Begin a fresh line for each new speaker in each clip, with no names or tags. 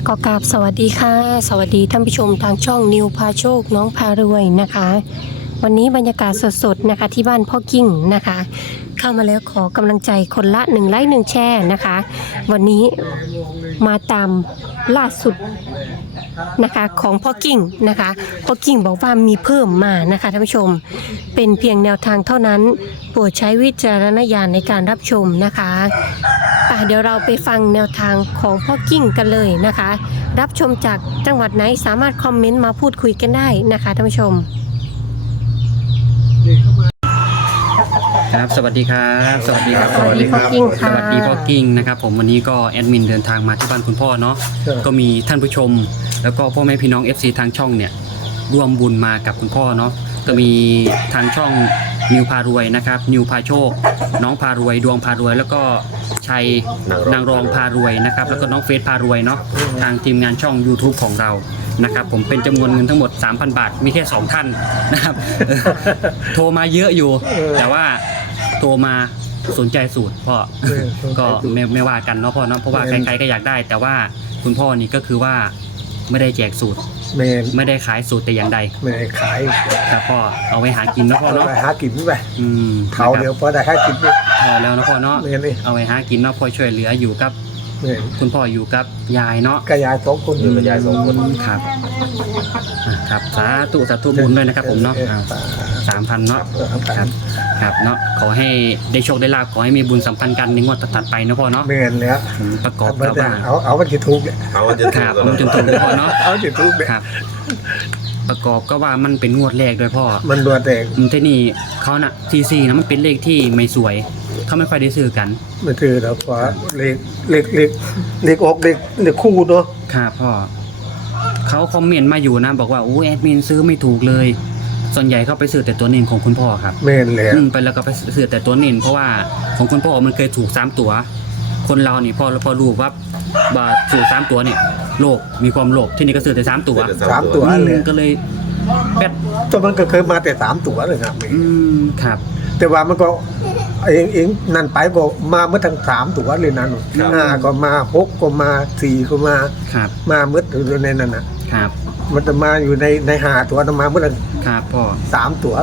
ก็กราบสวัสดีค่ะสวัสดีท่านผู้ชมทางช่องนิวพาโชคน้องพารวยนะคะ วันนี้บรรยากาศสดๆนะคะที่บ้านพ่อกิ้งนะคะ เข้ามาแล้วขอกำลังใจคนละ1 ไลค์ 1 แชร์นะคะ วันนี้มาตามล่าสุดนะคะของพ่อกิ้งนะคะพ่อกิ้งบอกว่ามีเพิ่มมานะคะท่านผู้ชมเป็นเพียงแนวทางเท่านั้นโปรดใช้วิจารณญาณในการรับชมนะคะเดี๋ยวเราไปฟังแนวทางของพ่อกิ้งกันเลยนะคะ รับชมจากจังหวัดไหนสามารถคอมเมนต์มาพูดคุยกันได้นะคะท่านผู้ชม
ครับสวัสดีครับสวัสดีครับ
สวัสดีพ่อกิ้งค่ะ
สวัสดีพ่อกิ้งนะครับผมวันนี้ก็แอดมินเดินทางมาที่บ้านคุณพ่อเนาะก็มีท่านผู้ชมแล้วก็พ่อแม่พี่น้อง FC ทางช่องเนี่ยร่วมบุญมากับคุณพ่อเนาะก็มีทางช่องนิวพารวยนะครับนิวพาโชคน้องพารวยดวงพารวยแล้วก็ชัยนางรองพารวยนะครับแล้วก็น้องเฟซพารวยเนาะทางทีมงานช่อง YouTube ของเรานะครับผมเป็นจำนวนเงินทั้งหมด 3,000 บาทมีแค่2ท่านนะครับ โทรมาเยอะอยู่แต่ว่าโทรมาสนใจสูตรพ่อก็ไม่ว่ากันเนาะพ่อเนาะเพราะว่าใครๆก็อยากได้แต่ว่าคุณพ่อนี่ก็คือว่าไม่ได้แจกสูตรไม่ได้ขายสูตรแต่อย่างใด
ไม่ได้ขาย
ครับพ่อเอาไว้หากินเนาะพ่อเนาะ
ไปหากินไปเขาเดี๋ยวพอได้หากิน
พอแล้วนะพ่อเนาะเอาไว้หากินเนาะพ่อช่วยเหลืออยู่กับคุณพ่ออยู่กับยายเนาะ
กับยาย2 คนอยู่กับยาย2 คน
ครับครับสาธุบุญด้วยนะครับผมเนาะ3,000เนาะครับเนาะขอให้ได้โชคได้ลาภขอให้มีบุญสัมพันธ์กันในงวดถัดไปนะพ่อเนาะ
แม่นแล้ว
ประกอบกับว่า
เอามันจะถูก
เอามันจะถูกพ่อเนาะ
เอาจะถูก
ครับประกอบก็ว่ามันเป็นงวดแรกด้วยพ่อ
มันงวดแรก
ที่นี่เขาน่ะทีนะมันเป็นเลขที่ไม่สวยเขาไม่ค่อยได้ซื้อกัน
ไม่ถือแล้วเพราะเลขออกเลขคู่เนาะ
ครับพ่อเขาคอมเมนต์มาอยู่นะบอกว่าโอ้แอดมินซื้อไม่ถูกเลยส่วนใหญ่เขาไปซื้อแต่ตัวเน้นของคุณพ่อครับ
แม่นแล้ว
ไปแล้วก็ไปซื้อแต่ตัวเน้นเพราะว่าของคุณพ่อมันเคยถูก3ตัวคนเรานี่พอรู้ว่าถูก3ตัวเนี่ยโลภมีความโลภที่นี่ก็ซื้อแต่3ตัว
เลย
ก็เลยแป๊ด
ตัวมันก็เคยมาแต่3ตัวเลยครับ
ครับ
แต่ว่ามันก็เองนั่นไปก็มาเมื่อทั้ง3ตัวเลยนั่น5ก็มา6ก็มา4ก็มามาเมื่ออยู่ในนั้นนะครับมันจะมาอยู่ใน5ตัวมาเมื่อ
ครับพ่อ
3ตัว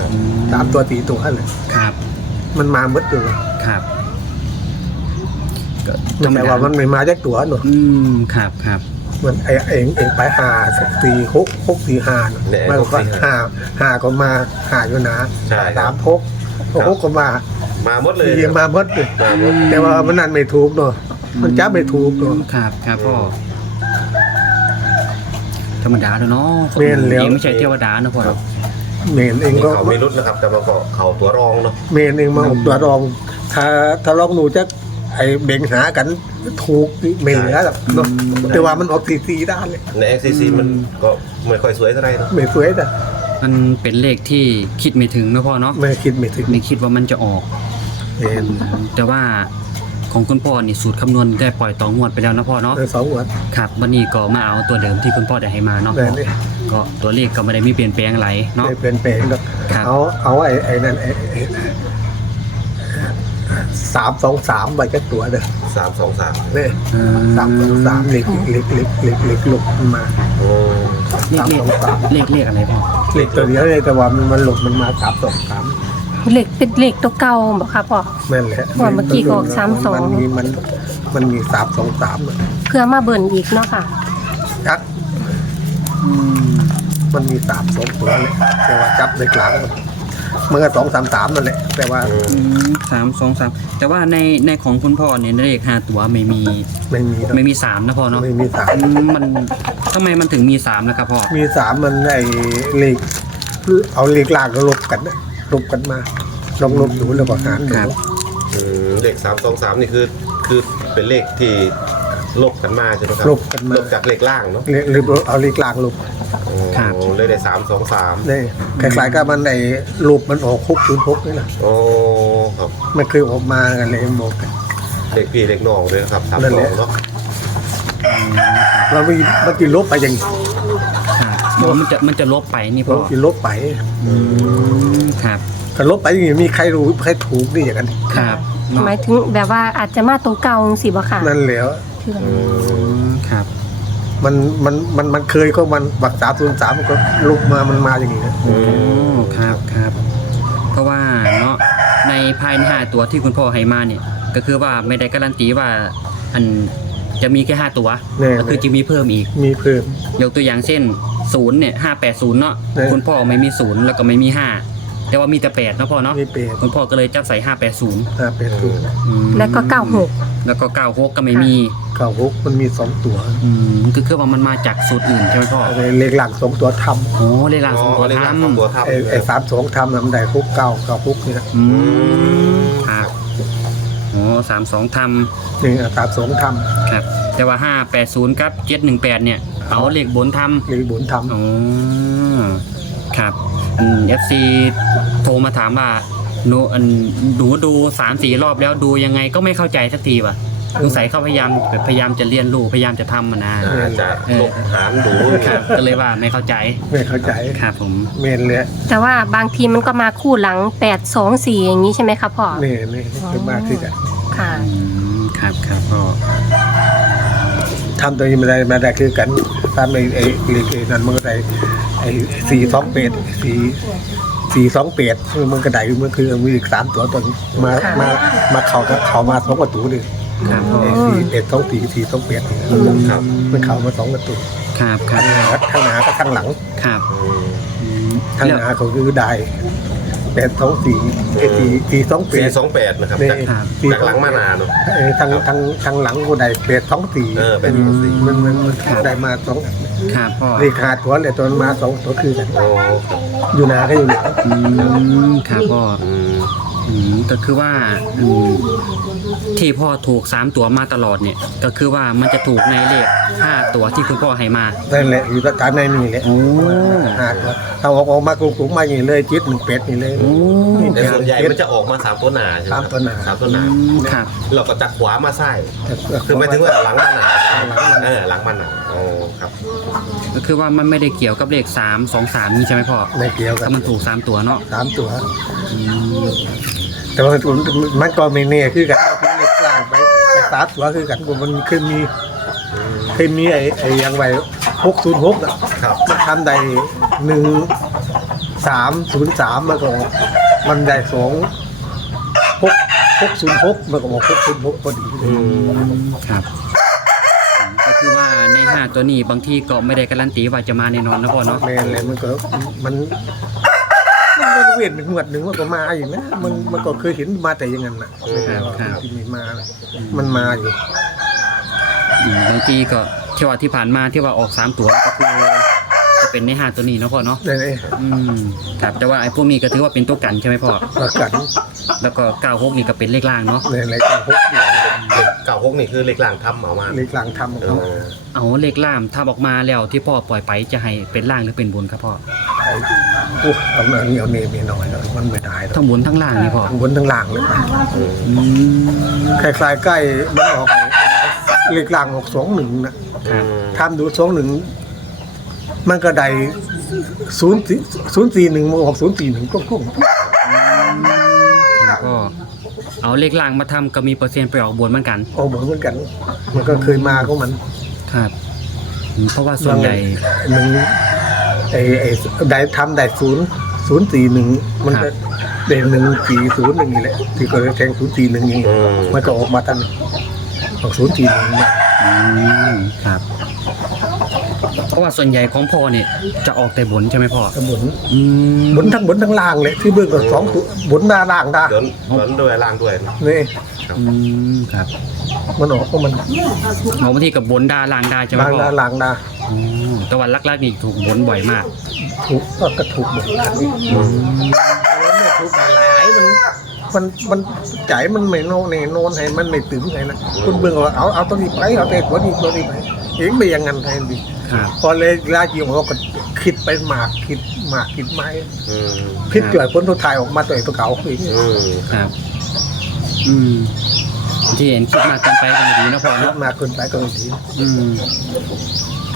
3ตัว4ตัวเลย
ครับ
มันมาเมื่ออยู่
ครับ
แต่ว่ามันไม่มาจากตัวเนอะ
ครับ
มันเองไป5 4 6 6 4 5มันก็5ก็มา5อยู่นะ3 6ก็มา
หมดเลย
มาหมดเลยแต่ว่ามันนั่นไม่ถูกเนาะมันจับไม่ถูกเนาะ
ครับพ่อธรรมดาเนาะ
เมนแล้ว
ไม่ใช่เทวดานะพ่อ
เมนเองก็
เขาไม่รุดนะครับแต่มาเกาะเขาตัวรองเนาะ
เมนเองมาตัวรองถ้าลองหนูจะไอเบ่งหากันถูกไม่เหลือหรอกเนาะแต่ว่ามันออกซีด้านเลย
ใน XCC มันก็ไม่ค่อยสวยเท่าไหร่นะ
ไม่สวยแต่
มันเป็นเลขที่คิดไม่ถึงนะพ่อเนาะ
ไม่คิด
ว่ามันจะออกแต่ว่าของคุณพ่อนี่สูตรคำนวณได้ปล่อยต่องวดไปแล้วนะพ่อเนาะ
2 งวด
ครับวันนี้ก็มาเอาตัวเดิมที่คุณพ่อได้ให้มาเนาะก็ตัวเลขก็ไม่ได้มีเปลี่ยนแปลงอะไรเนาะ
ไม่เปลี่ยนแปลงหรอกเอาไอ้นั่น323ใบจักตัวเด้อ
323
เนี่ย323เล็กลุกมา
เลขอะไรพ่อ
เลขตัวเดียวเลยแต่ว่ามันหลุดมันมา323
เลขเป็นเลขตัวเก่าบอกค่ะพ่อ
แม่นแหละ
ว่าเมื่อกี้ก็ออก
32มันมี323
เพื่อมาเบิ่นอีกเนาะค่ะ
ครับมันมี32ตัวเลยแต่ว่าจับในกลางมันก็233นั่นแหละแต่ว่า
323แต่ว่าในของคุณพ่อเนี่ยเลข5ตัวไม่มี3นะพ่อเนาะ
ไม่มี3
มันทำไมมันถึงมี3นะครับพ่อ
มี3มันไอ้เลขเอาเลขล่างก็ลบกันมาลบดูแล้วก็หารดู
เลข323นี่คือเป็นเลขที่ลบกันมาใช่ไหมครับลบจากเลขล่างเนาะ
หรือเอาเลขล่างลบ
เลยได้323
นี่คล้ายๆกับมันไอ้รูปมันออก606นี่แหละ
โอ้ครับ
มันเคยออกมากันเลยบอกกัน
เลขพี่เลขน้องเลยครับ32เนาะ
เรามันจะลบไปอย่างนี้
มันจะลบไปนี่พ่อ
จะลบไป
ครับ
ถ้าลบไปอย่างนี้มีใครรู้ใครถูกนี่อย่างนั้น
ครับ
หมายถึงแบบว่าอาจจะมาตรงเก่าสิบ่ค่ะ
นั่นแล้ว
ครับ
มันเคยก็มันบัก303มันก็ลุกมามันมาอย่างนี้นะ
โอ้ครับครับเพราะว่าเนาะในภายใน5ตัวที่คุณพ่อให้มาเนี่ยก็คือว่าไม่ได้การันตีว่าอันจะมีแค่5ตัวก็คือจะมีเพิ่มอีก
มีเพิ่ม
ยกตัวอย่างเช่น0เนี่ย580เนาะ
เออ
คุณพ่อไม่มี0แล้วก็ไม่มี5แต่ว่ามีแต่8เนาะพ่อเนาะ
มีเป็ด
คุณพ่อก็เลยจับใส่580
เป็ดตัว
อืม
แล้วก็96
แล้วก็96ก็ไม่มี
เก่าฮกมันมี2ตัว
ก็คือว่ามันมาจากสูตรอื่นใช่ไหมพ่อ
เลขหลัง2ตัวท
โอ้เลขหลัง
อ๋
สอง
อ
ตัว
เลขหลัง
ทำ
สองตัวทับ
ำไอ้32ทำน่ะมันได้ฮก9กับฮกนี่นะ
อืมครับโอ้32ท
นี่32ท
ำครับ แต่ว่า580กับ718เนี่ยเอาเลขบนท
ำเลขบนท
ำอ๋อครับFC โทรมาถามว่าหนูดู3-4 รอบแล้วดูยังไงก็ไม่เข้าใจสักทีว่ะสงสัยเขาพยายามจะเรียนรู้พยายามจะทำมันนะ
อาจจะลบหารดู
ครับก็เลยว่าไม่เข้าใจ
ำไม่เข้าใจ
ครับผม
เมนเลย
แต่ว่าบางทีมันก็มาคู่หลัง824อย่างนี้ใช่ไหมคะพ่อ
นี่คือมากที่จะ
ค่ะ
ครับครับก็
ทำตัวนี้มาได้คือกันทำไอ้เลขนั้นมันก็ได้ไอ้428มันก็ได้มันคือมีอีก3ตัวตัวนี้มาเข้ามา2ประตูดิ
ครับพ่อ
ไอ้428ครับมันเข้ามา2ประตู
ครับครับ
ข้างหน้ากับข้างหลัง
ครับ
ข้างหน้าเขาคือได้824ไอ้428
428นะครับ
นี่
จากหลังมานาเนาะ
ทางหลังก็ได้824
824
มันได้มา2
ครับพ่อ
เลขขาดตัวเลยตัวมา2ตัวคือกัน
โอ้
อยู่นาก็อยู่เนี่ย
ครับพ่อ ก็คือว่าที่พ่อถูก3ตัวมาตลอดเนี่ยก็คือว่ามันจะถูกในเลข5ตัวที่คุณพ่อให้มา
นั่นแหละอยู่ตามในนี่แหละ
โอ้
ถ้าออกมากรุงๆมาอย่างนี้เลยจิต18นี่เลย
โอ้
แต่ส่วนใหญ่มันจะออกมา3ตัวหนาใช่ไหม
3ตัวหนา
3ตัวหนา
ครับ
เราก็จากขวามาซ้ายคือหมายถึงว่าหลังมาหนาหลังมาหนาโอ้ครับ
ก็คือว่ามันไม่ได้เกี่ยวกับเลข3-2-3นี่ใช่ไหมพ่อ
ไม่เกี่ยวกั
ถ้ามันถูก3ตัวเนาะ
3ตัวแต่ว่ามันก็ไม่แน่คือกันเอาเลขกลางไป3ตัวคือกันมันเคยมีไอ้ยังไว้606อ่ะ
ครับ
มันทำได้1303มันก็มันได้606มันก็บอก606พอดี
ครับก็คือว่าใน5ตัวนี้บางทีก็ไม่ได้การันตีว่าจะมาแน่นอนนะพ่อเนาะ
แม่นเลยมันเวียนเป็นหวดหนึ่งมันก็มาอยู่นะมันก็เคยเห็นมาแต่อยังงั้นนะที่มีมานะมันมาอยู่
บางทีก็ที่ผ่านมาที่ว่าออก3ตัวก็คือจะเป็นใน5ตัวนี้เนาะพ่อเนาะ
เลย
ครับแต่ว่าไอ้พวกนี้ก็ถือว่าเป็นตัวกันใช่ไหมพ่อ
มากัน
แล้วก็96นี่ก็เป็นเลขล่างเนาะ
ในรายการพก
96นี่คือเลขหลังทำเอามา
ในกลางทำของเขา
เอาเลขล่างถ้าออกมาแล้วที่พ่อปล่อยไปจะให้เป็นล่างหรือเป็นบนครับพ่อ
เอาเนื้อเอาเนมีหน่อยแล้วมันไม่ได้
ทั้งบนทั้งล่างนี่พ่อ
ทั้งบนทั้งล่างเลยไป
อืม
คล้ายๆใกล้มันออกเลขล่างออก21นะทำดู21มันก็ได้041มันออก041ก็คุ้ม
ก็เอาเลขล่างมาทำก็มีเปอร์เซ็นต์ไปออกบนเหมือนกัน
ออกเหมือนกัน มันก็เคยมาของมัน
ครับเพราะว่าส่วนใหญ่
มันไอ้ได้ทำได้041มันก็ได้140อย่างนี้แหละที่ก็เลยแทง041อย่างนี้มันก็ออกมาตั้งออก041มา
ครับเพราะว่าส่วนใหญ่ของพ่อเนี่ยจะออกแต่บนใช่ไหมพ่อ
ทั้งบน
อืม
บนทั้งล่างเลยที่เบื้องก็2ตัวบนหน้าล่างได้
เดินด้วยล่างด้วย
นี่
ครับ
มันออกก็มัน
เอาบางทีกับบนด้าล่างได้ใช่ไหม
ล่าง
พ่อ
ได้ล่างได้
แต่วันลักๆนี่ถูกบนบ่อยมาก
ถูกก็ถูกหมดคันนี้ไม่ถูกหลายมันใจมันไม่โน่นให้มันไม่ตึงไงนะคุณเบื้องว่าเอาตัวนี้ไปเอาตัวนี้ไปเองไปอย่างนั้นแทนดี
ครับ
พอเลยลาจีของเขาก็คิดไปหมากคิดไม้คิดจ่อยผลตัวถ่ายออกมาตัวเองตัวเก่าอีก
ครับที่เห็นคิดมากเกินไปก็ไม่ดีนะพ่อเนาะ
มากเกินไปก็ไม่ดี
ค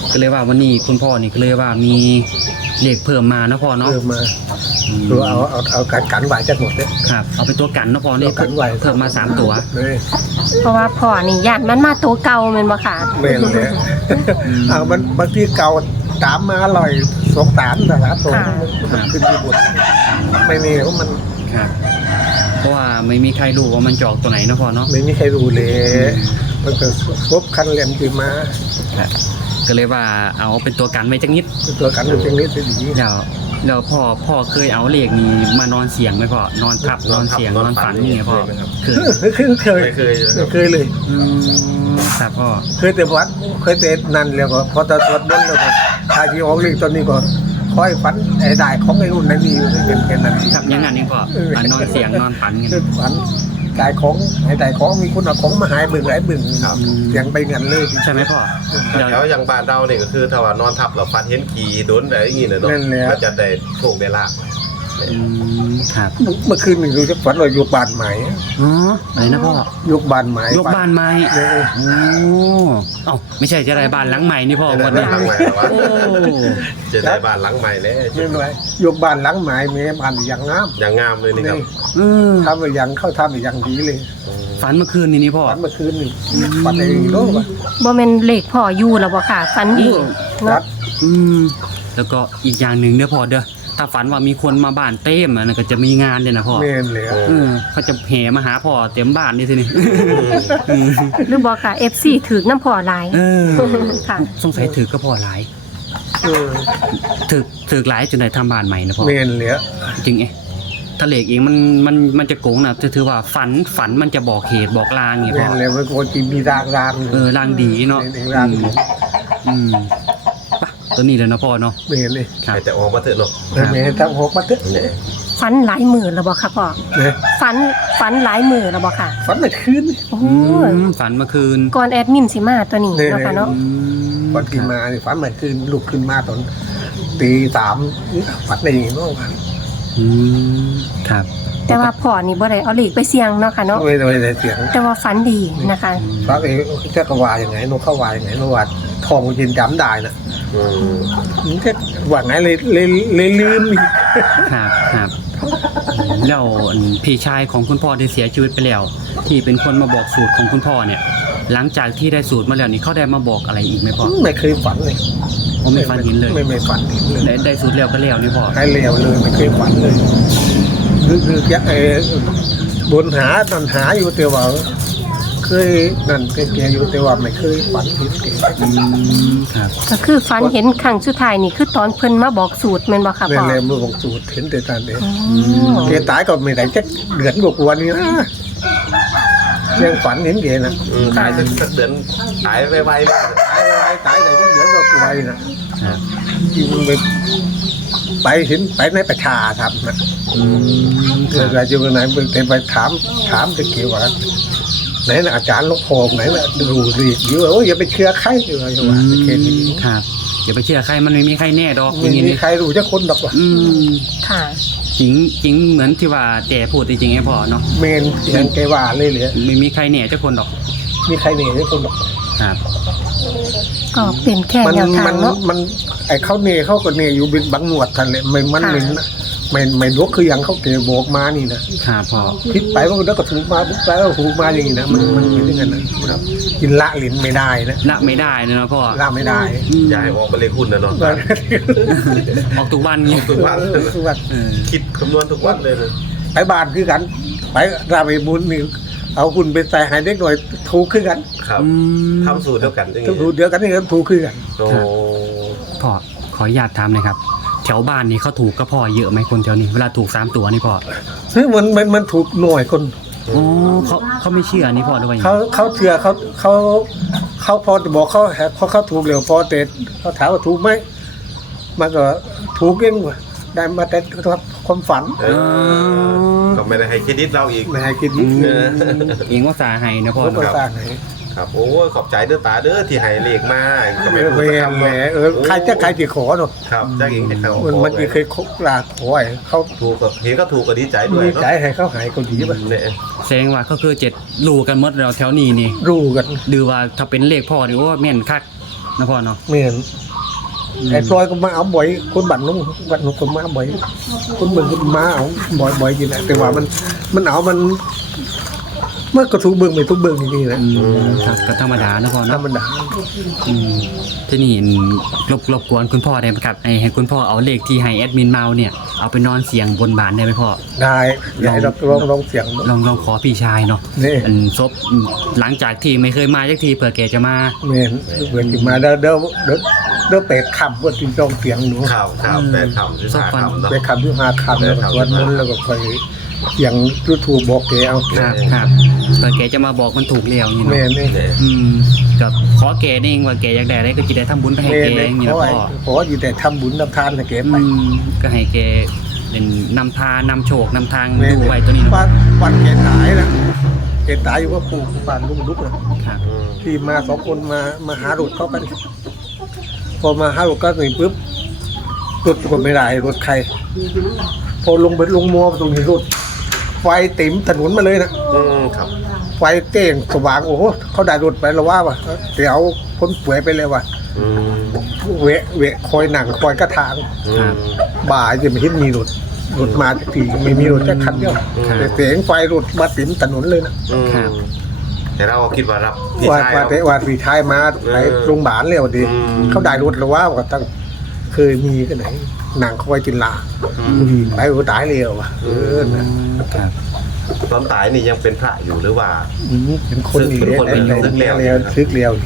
ก็เลยว่าวันนี้คุณพ่อนี่ก็เลยว่ามีเลขเพิ่มมานะพ่อเนาะ
เพิ่มมาตัวเอากันไหวจากหมดเลย
ครับเอาไปตัวกันนะพ่อนี่
ตัวกันไว้
เพิ่มมา3ตัว
เลย
เพราะว่าพ่อนี่ญาติมันมาตัวเก่าแม่นบ่ค่ะ
เมนเลยเอามันบางทีเก่าตามมาอร่อย2-3นะครับตัวมันขึ้นที่บุตรไม่มีเพราะมัน
ครับเพราะว่าไม่มีใครรู้ว่ามันจะออกตัวไหนนะพ่อเนาะ
ไม่มีใครรู้เลยมันก็ครบคันเหลี่ยมที่มา
ครับก็เลยว่าเอาเป็นตัวกันไว้จักนิด
ตัวกันอยู่ตรงนี้จะดี
แล้วพ่อเคยเอาเลขนี้มานอนเสียงไหมพ่อนอนทับนอนเสียงนอนฝันนี่ไงพ่อเคย
เคย
ไม่เคยเลยครับ
เคยเลย
ครับพ่อ
เคยแต่วัดเคยแต่นั่นแล้วก็พอตอนสวดมนต์แล้วก็ทายที่ออกเลขตอนนี้ก็คอยฝันไอ้ได้ของไอ้รุ่นนั้นนี่อยู่เป็นนั้น
ครับอยังงั้นเองพ่ออ่ะนอนเสียงนอนฝันกัน
คือฝันกายของไอ้ได้ของมีคนเอาของมาหายบึงหลายบึง
ครับ
เสียงไปเงินเลย
ใช่ไหมพ่อเดี๋ยว
แล้วอย่างบ้านเราเนี่ยก็คือถ้าว่านอนทับเราฟันเห็นขี่โดนอะไรอย่างงี้เนาะก็จะได้โชคได้ลาภ
ครับ
เมื่อคืนนี่ดูจะฝันว่าอยู่บ้านใหม่
อ๋ออะไรนะพ่อย
กบ้านใหม่
ยกบ้านไม้
เนี่ย
โอ้เอ้าไม่ใช่จะได้บ้านหลังใหม่นี่พ่อ
จะได้
วัน
บ้า
นี้
นหลังใหม่แล้ววะ
โอ้
จะได้บ้านหลังใหม่แล้ว
ไม่เป็นไรยกบ้านหลังใหม่มีบ้านอย่างงาม
อย่างงามเลยนี่ครับ
ทำไปอย่างเข้าทำไปอย่างดีเลย
ฝันเมื่อคืนนี้พ่อ
ฝันเมื่อคืนนี่ฝันเองรู้ป่ะ
บ่แม่นเลขพ่ออยู่แล้วบ่ค่ะฝันดี
ครั
เนาะ
บ
แล้วก็อีกอย่างหนึ่งเด้อพ่อเด้อถ้าฝันว่ามีคนมาบ้านเต็มอ่ะนั่นก็จะมีงานเลยนะพ่อ
เมนเลยอะ
เขาจะแห่มาหาพ่อเต็มบ้านนี่ทีนี้
หรือบ่ค่ะ FC ถือน้ำพ่อหลาย ค่ะ
สงสัยถือก็พ่อหลาย
เออ
ถือหลายจนได้ทำบ้านใหม่นะพ่อ
เมนเลยอะ
จริงถ้าเหล็กเองมันจะโกงนะถือว่าฝันมันจะบอกเหตุบอกลางไง
เม
พ่อน
เลยมันควรจะมีราง
ลางดีเนาะ
ราง
ปะตัวนี้เลยนะพ่อเนาะ
เมนเลย
ครับ
ให้แต่ออกมาเถอะเนาะ
เมนทั้งหกมาเถอะ
เนี่ย
ฝันหลายมื้อแล้วบ่ค่ะพ่อ
เนี่ย
ฝันหลายมื้อแล้วบ่ค่ะ
ฝันเมื่อคืน
โอ้
ฝันเมื่อคืน
ก่อนแอดมินสิมาตัวนี้เนาะค่ะเนาะ
ฝันกินมานี่ฝันเมื่อคืนลุกขึ้นมาตอนตีสามฝันอะไรอย่างเงี้ย
ครับ
แต่ว่าพ่อนี่บ่ได้เอาเลขไปเสี่ยงเนาะค่ะเนาะ
ไม่ได้เสียง
แต่ว่าฝันดีนะคะ
ฟังเองจะกว่าอย่างไงนกเข้าวายอย่างไงนกว่าทองมันยินจำได้นะ
อืม
มันจะว่าไงเลยลืมอีก
ครับแล้วพี่ชายของคุณพ่อได้เสียชีวิตไปแล้ว ที่เป็นคนมาบอกสูตรของคุณพ่อเนี่ย หลังจากที่ได้สูตรมาแล้วนี่เขาได้มาบอกอะไรอีกไหมพ่อ
ไม่เคยฝันเลย
ผมไม่ฝันเห็นเลย
ไม่ฝันเห็นเลย
ได้สูตรแล้วก็แล้วนี่พ่อ
ให้เลวเลยไม่เคยฝันเลยคือแกบนหาตันหาอยู่แต่ว่าเคยนั่นเคยแกอยู่แต่ว่าไม่เคยฝันเห็นแก
ครับ
ก็คือฝันเห็นครั้งสุดท้ายนี่คือตอนเพิ่นมาบอกสูตรแม่นบ่ค่ะ
เรื่
พ่อ
องมือของสูตรเห็นแต่ตอนเดียว
อ๋อ
แกตายก็ไม่ได้จะเดือนกว่านี้นะยังฝันเห็นแกนะ
ตายสักเดือนตายไวๆเลย
ตายได้จะเดือนกว่านี้นะครับ ที่มึงไปเห็นไปในประชาทำนะเกิดอะไรอยู่ไหนไปถามจะเกี่ยวว่าไหนนะอาจารย์หลวงพ่อไหนนะดูสิอยู่ว่าอย่าไปเชื่อใครอยู่ว่าแค่นี้
ครับอย่าไปเชื่อใครมันไม่มีใครแน่ดอกอ
ไม่
ย่างนี้
มี
นี่
ใครรู้จะคนดอกว่า
ค่ะ
จริงเหมือนที่ว่าแกพูดจริงๆไอ้พ่อเนาะ
เมนยังแกว่าเลยเหลือ
ไม่มีใครแน่เจ้าคนดอก
มีใครเหนื่อยจะคนดอก
ครับ
ก็เป็นแค่
มัน
แนวทางเนาะ
ไอ้เขาเนี่ยเขาก็เนี่ยอยู่เป็นบางหนวดทันเลยมัน
ค่ะ
ไม่ลวกคือยังเขาเกโบกมานี่นะครับ
พ่อ
พิษไปว่าแล้วก็ถูกมาปุ๊บไปแล้วถูกมาอย่างนี้นะมันเป็นอย่างนั้นนะครับกินละลิ้นไม่ได้นะ
ละไม่ได้นะพ่อ
ละไม่ได้
อย่าให้ออกไปเลยคุณนะเนาะ
ออกทุกวันเงี้ย
ทุกวัน
คือว่า
คิดคำนวณทุกวันเลยนะ
ไปบ้านคือกัน ไปราไปบุญนี่เอาคุณไปใส่ให้เด็กหน่อยถูกคือกัน
ครับทำสูตรเดียวกันอย่าง
ถู
งี้
กเดียวกันนี่ก็ถูกคือกัน
โอ้
พ่อขออนุญาตถามหน่อยครับแถวบ้านนี้เขาถูกก็พ่อเยอะไหมคนแถวนี้เวลาถูก3ตัวนี่พ่อ
ซึ่งมันถูกหน่วยคน
อ๋อเขาไม่เชื่อนี่พ่อด้วย
เขาเชื่อเขาพอจะบอกเขาถูกเร็วพอแต่เขาถามว่าถูกไหมมันก็ถูกเองว่ะได้มาแต่ความฝัน
ก็ไม่ได้ให้เครดิตเราอีก
ไม่ให้คิดอีก
เองว่าสาให้นะพ่อ
เขาก็
เนาะ
สร้างให้
ครับโอ้ยขอบใจเด้อตาเด้อที่ให้เลขมาก็ไม่
ไม่
พูด
แห
สักคำ
ม
เนาะ
ใครจะขอเนาะ
ครับจ้าเองให้เขา
มันเคยคบลาขอให้เขา
ถูกก็เห็นก็ถูกก็ดีใจด้วย
มี
เนาะ
ใจให้เขาหายก็ดีป่ะ
เนี่ย
แสดงว่าก็คือ7รู้กันหมดแล้วแถวนี้นี่
รู้กัน
ดูว่าถ้าเป็นเลขพ่อนี่ว่าแม่นคักนะพ่อเนาะ
เมียนไอ้พลอยก็มาเอาบ่อยคนบัตรนุ่งก็มาบ่อยคนเบิ่งก็มาเอาบ่อยจริงนะแต่ว่ามันเอามันก็ทุกเบิ่งไม่ทุกเบิ่งจริงๆนะครับ
ก็ธรรมดานะพ่อ
ธร
เนาะ
รมดา
ที่นี่รบกวนคุณพ่อได้ไหมครับให้คุณพ่อเอาเลขที่ให้แอดมินเมาเนี่ยเอาไปนอนเสียงบนบานได้ไหมพ่อ
ได้อยากให้ลองเสียงดู
ลองขอพี่ชายเนาะ
นี่
ซบหลังจากที่ไม่เคยมาสักทีเผื่อแกจะมา
เมียนเบิ่งขึ้นมาเด้อเป็ดคำว่าที่ลองเสียงดู
ข่าวแต่คำที่5 คำเนาะ
เป็ดคำที่5 คำแล้วก็สวดมนต์แล้วก็ค่อยเสียงทูบบอกแกเอา
ครับเผื่อแกจะมาบอกมันถูกแล้วนี่
แม่
เนาะ
นี่
กับขอแกนี่เองว่าแกอยากได้อะไรก็จะได้ทำบุญไปให้
แม่
แก
นี่
อย่างนี้
เพ
นะ
ราะ
พ่อ
ขออยู่แต่ทำบุญนำทานให้แกไป
ก็ให้แกเป็นนำพานำโชคนำทาง
แม่
ดูไว้ตัวนี้เนาะ
วันแกตายนะแกตายอยู่ว่าปู่บ้านลุกนะครับ ที่มา2 คนมาหารถเขากันพอมาหารถก็นี่ปุ๊บรถก็ไม่ได้รถใครพอลงมัวตรงนี้รถไฟเต็มถนนมาเลยนะครับ ไฟเต้งสว่างโอ้โหเขาได้รถไปแล้วว่เดี๋ยวคนป่วยไปเลยว่ะเวะคอยหนังคอยกระถางบ่ายจะไม่เห็นมีรถมาสักทีไม่มีรถแค่คันเดียวแต่เสียงไฟรถมาเต็มถนนเลยนะ
แต่เราคิดว่ารับพี่
ว่า
ชาย
ว่าพี่ชายมาไปโรงพยาบาลเลยวันดีเขาได้รถแล้วว่าตั้งเคยมีกันไหนหนังคอยจินลาไปหัวตายเลยว่ะ
ครับ
ตอนตายนี่ยังเป็นพระอยู่หรือว่า
เป็นคนอีกแล้วซึกเลี้ยว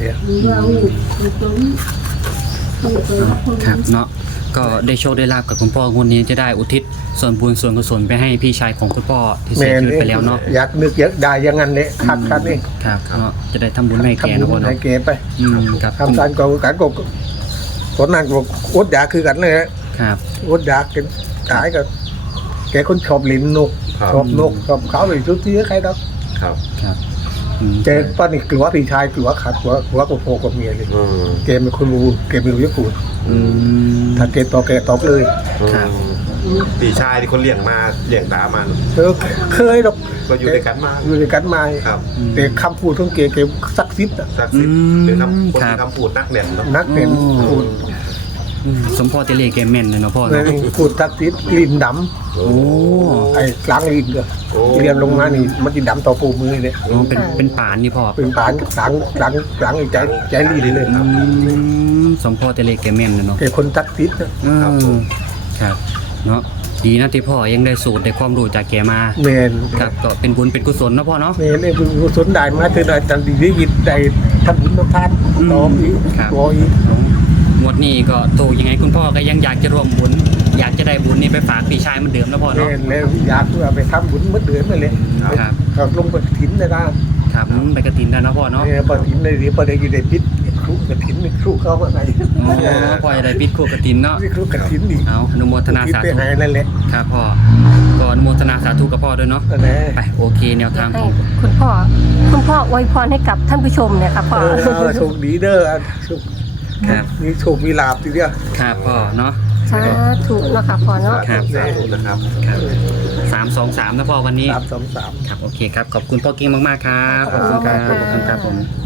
ครับเนาะก็ได้โชคได้ลาบกับคุณพ่องวดนี้จะได้อุทิศส่วนบุญส่วนกุศลไปให้พี่ชายของคุณพ่อที่เสียชีวิตไปแล้วเนาะ
อยากนึกอยากได้ยังงั้นเนี่ยคัดนี่
ครับเนาะจะได้ทำบุญให้แก
ทำ
นะ
บุ
พ่อ
ญ
เนาะ
ให้แกไป
ครับ
ทำการก็ตอนนั้นก็อดอยากคือกันเลย
ครับ
อดอยากกันตายก็แกคนชอบลิ้นนกชอบนกชอบเขาเลยทุกทีใครดอก
ครับ
ครับ
แกป้านี่กลัวพี่ชายกลัวขัดกลัวกับโพกับเมียเลยแกเป็นคนรู้แกไม่รู้จะพูดถ้าแกตอบเลย
พี่ชายที่คนเลี้ยงตามา
เคยดอก
ก็อยู่ด้วยกันมา
อยู่ด้วยกันมา
ครับ
แต่คำพูดของแกซักซิด
ศักดิ์สิทธิ์เป็นคำพูดนักแน่นเนาะ
นักเป็นพูด
สมพ่อเตเลแกแม่นเลยเนาะพ่อ
เลย
เนาะ
พูดซักซิดลิ้นด
โอ้
ำไอ้กลางลิ้นก็เรียนลงมานี่มันจะดำต่อปูมือเลย
เป็นป่านนี่พ่อ
เป็นปานกลางใจลิ้นเลยครับ
สมพ่อเตเลแกแม่นเลยเนาะ
แกคนซักซิด
ครับเนาะดีนะที่พ่อยังได้สูตรได้ความรู้จากแกมา
แมน
ครับก็เป็นบุญเป็นกุศลนะพ่อเนาะ
แมนไอ้บุญสนได้มาเธอได้ตันดีวิตได้ทำบุญทานต่ออีกต่ออีก
งวดนี้ก็ถูกยังไงคุณพ่อก็ยังอยากจะร่วมบุญอยากจะได้บุญนี่ไปฝากพี่ชายเหมันเดิมนะพ่อ
แม
เนาะ
นแล้วอยากเอาไปทำบุญเมื่อเดือนนั่นแหละ
ครับ
เขาลงไปถิ่นเลยนะครับ
ไปกระถินได้นะพ่อเนาะ
เนี่ยปถิ่นเลยดิปได้ยินได้ปิดครุกระถิ่นครุเข้ามาไหน
อ๋อพ่อจะได้ปิดคู่กระถินเนาะ
นี่ครุกระถิ่นนี่
เอาอนุโมทนา
ปิด
สา
ไป
ธุ
หายนั่นแหละ
ครับพ่อก็อนุโมทนาสาธุกับพ่อด้วยเนาะ
นั่นแหละ
ไปโอเคแนวทาง
ให้
ของ
คุณพ่ออวยพรให้กับท่านผู้ชมเนี่ยครับพ่อ
โชคดีเด้อโชค
ครับ
มีโชคมีลาบทีเดียว
ครับพ่อเนาะ
สาธุเนาะค่ะพ่อเนาะ
ครับ
สาธุนะครับ
ครับ323นะพ่อวันนี้
323
ครับโอเคครับขอบคุณพ่อเก่งมากๆครับขอบคุณครับขอบคุณครับผม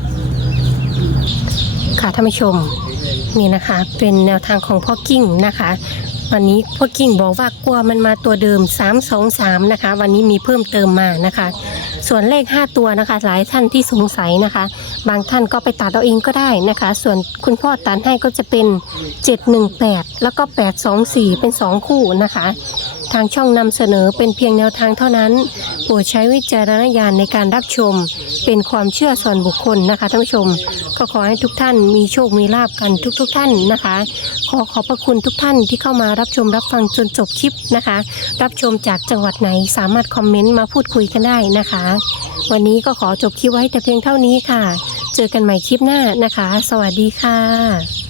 ค่ะท่านผู้ชมนี่นะคะ เป็นแนวทางของพ่อกิ้งนะคะ วันนี้พ่อกิ้งบอกว่ากลัวมันมาตัวเดิม323นะคะวันนี้มีเพิ่มเติมมานะคะ ส่วนเลข5ตัวนะคะ หลายท่านที่สงสัยนะคะ บางท่านก็ไปตัดเอาเองก็ได้นะคะ ส่วนคุณพ่อตัดให้ก็จะเป็น718แล้วก็824เป็น2คู่นะคะ ทางช่องนำเสนอเป็นเพียงแนวทางเท่านั้นโปรดใช้วิจารณญาณในการรับชมเป็นความเชื่อส่วนบุคคลนะคะท่านผู้ชมก็ขอให้ทุกท่านมีโชคมีลาภกันทุกท่านนะคะ ขอบพระคุณทุกท่านที่เข้ามารับชมรับฟังจนจบคลิปนะคะ รับชมจากจังหวัดไหนสามารถคอมเมนต์มาพูดคุยกันได้นะคะ วันนี้ก็ขอจบคลิปไว้แต่เพียงเท่านี้ค่ะ เจอกันใหม่คลิปหน้านะคะ สวัสดีค่ะ